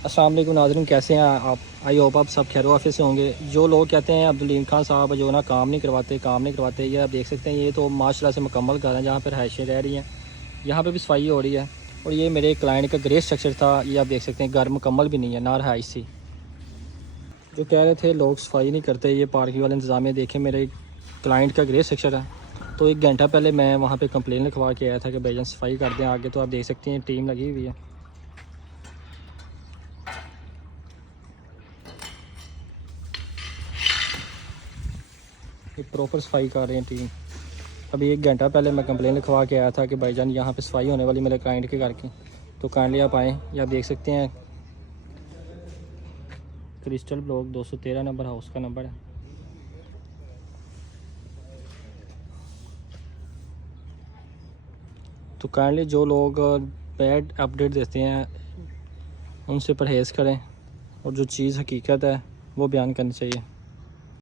अस्सलाम वालेकुम नाज़रीन, कैसे हैं आप? आई होप आप सब खैर वाफियत से होंगे। जो लोग कहते हैं अब्दुल खान साहब जो ना काम नहीं करवाते, ये आप देख सकते हैं। ये तो माशाल्लाह से मुकम्मल घर है जहाँ पर रहायशें रह रही हैं। यहाँ पे भी सफाई हो रही है। और ये मेरे क्लाइंट का ग्रे स्ट्रक्चर था। ये आप देख सकते हैं घर मुकम्मल भी नहीं है, ना रहायश सी। जो कह रहे थे लोग सफाई नहीं करते, ये पार्किंग वाले इंतज़ामिया देखें। मेरे क्लाइंट का ग्रे स्ट्रक्चर है, तो 1 घंटा पहले मैं वहाँ पर कंप्लेन लिखवा के आया था कि भाईजान सफाई कर दें आगे। तो आप देख सकते हैं टीम लगी हुई है, ये प्रॉपर सफाई कर रहे हैं टीम। अभी 1 घंटा पहले मैं कंप्लेन लिखवा के आया था कि भाईजान यहाँ पे सफाई होने वाली मेरे क्लाइंट के घर की, तो काइंडली आप आएँ। ये आप देख सकते हैं क्रिस्टल ब्लॉक 213 नंबर हाउस का नंबर है। तो काइंडली जो लोग बैड अपडेट देते हैं उनसे परहेज़ करें, और जो चीज़ हकीकत है वो बयान करनी चाहिए।